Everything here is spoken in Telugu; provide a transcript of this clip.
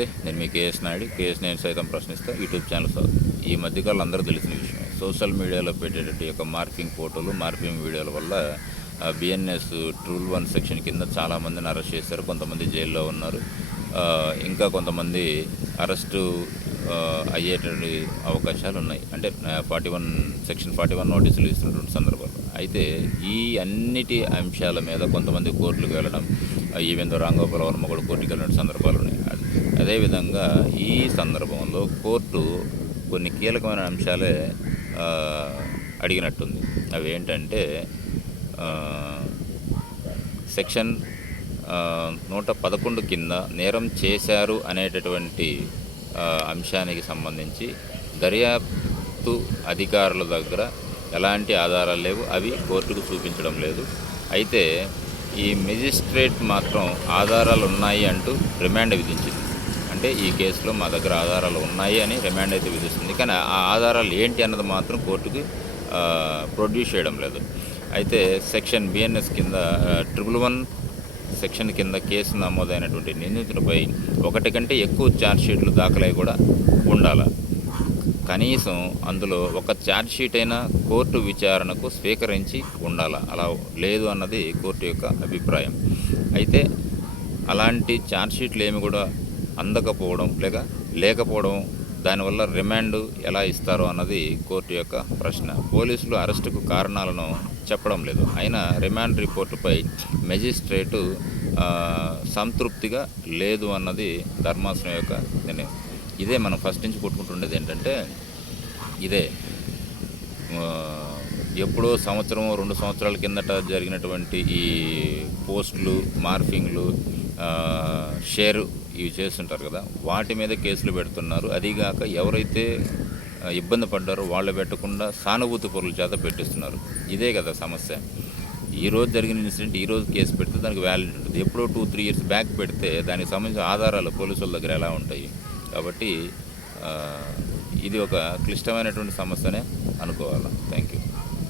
నేను మీ కేఎస్ నాయుడు. నేను సైతం ప్రశ్నిస్తా యూట్యూబ్ ఛానల్ ఈ మధ్యకాలంలో అందరూ తెలిసిన విషయం. సోషల్ మీడియాలో పెట్టేటట్టు యొక్క మార్ఫింగ్ ఫోటోలు, మార్ఫింగ్ వీడియోల వల్ల బిఎన్ఎస్ ట్రూల్ 1 సెక్షన్ కింద చాలామందిని అరెస్ట్ చేశారు. కొంతమంది జైల్లో ఉన్నారు. ఇంకా కొంతమంది అరెస్టు అయ్యేటువంటి అవకాశాలు ఉన్నాయి. అంటే సెక్షన్ 41 నోటీసులు ఇస్తున్నటువంటి సందర్భాలు. అయితే ఈ అన్నిటి అంశాల మీద కొంతమంది కోర్టులకు వెళ్ళడం, ఈవెన్ రాంగోపాల్ వర్మ కూడా కోర్టుకు వెళ్ళిన సందర్భాలు ఉన్నాయి. అదేవిధంగా ఈ సందర్భంలో కోర్టు కొన్ని కీలకమైన అంశాలే అడిగినట్టుంది. అవి ఏంటంటే సెక్షన్ 111 కింద నేరం చేశారు అనేటటువంటి అంశానికి సంబంధించి దర్యాప్తు అధికారుల దగ్గర ఎలాంటి ఆధారాలు లేవు, అవి కోర్టుకు చూపించడం లేదు. అయితే ఈ మెజిస్ట్రేట్ మాత్రం ఆధారాలు ఉన్నాయి అంటూ రిమాండ్ విధించింది. అంటే ఈ కేసులో మా దగ్గర ఆధారాలు ఉన్నాయి అని రిమాండ్ అయితే విధిస్తుంది. కానీ ఆ ఆధారాలు ఏంటి అన్నది మాత్రం కోర్టుకి ప్రొడ్యూస్ చేయడం లేదు. అయితే సెక్షన్ బిఎన్ఎస్ కింద 111 సెక్షన్ కింద కేసు నమోదైనటువంటి నిందితులపై 1 కంటే ఎక్కువ ఛార్జ్షీట్లు దాఖలై కూడా ఉండాలి. కనీసం అందులో ఒక ఛార్జ్షీట్ అయినా కోర్టు విచారణకు స్వీకరించి ఉండాలి. అలా లేదు అన్నది కోర్టు యొక్క అభిప్రాయం. అయితే అలాంటి ఛార్జ్షీట్లు ఏమి కూడా అందకపోవడం లేకపోవడం, దానివల్ల రిమాండ్ ఎలా ఇస్తారో అన్నది కోర్టు యొక్క ప్రశ్న. పోలీసులు అరెస్టుకు కారణాలను చెప్పడం లేదు. అయినా రిమాండ్ రిపోర్టుపై మెజిస్ట్రేటు సంతృప్తిగా లేదు అన్నది ధర్మాసనం యొక్క నిర్ణయం. ఇదే మనం ఫస్ట్ నుంచి కొట్టుకుంటుండేది ఏంటంటే ఇదే ఎప్పుడో 1-2 సంవత్సరాల కిందట జరిగినటువంటి ఈ పోస్టులు, మార్ఫింగ్లు, షేరు ఇవి చేస్తుంటారు కదా, వాటి మీద కేసులు పెడుతున్నారు. అదిగాక ఎవరైతే ఇబ్బంది పడ్డారో వాళ్ళు పెట్టకుండా సానుభూతి పరుల చేత పెట్టిస్తున్నారు. ఇదే కదా సమస్య. ఈరోజు జరిగిన ఇన్సిడెంట్ ఈరోజు కేసు పెడితే దానికి వ్యాలిడ్ ఉంటుంది. ఎప్పుడో 2-3 ఇయర్స్ బ్యాక్ పెడితే దానికి సంబంధించిన ఆధారాలు పోలీసుల దగ్గర ఎలా ఉంటాయి? కాబట్టి ఇది ఒక క్లిష్టమైనటువంటి సమస్యనే అనుకోవాలి. Thank you.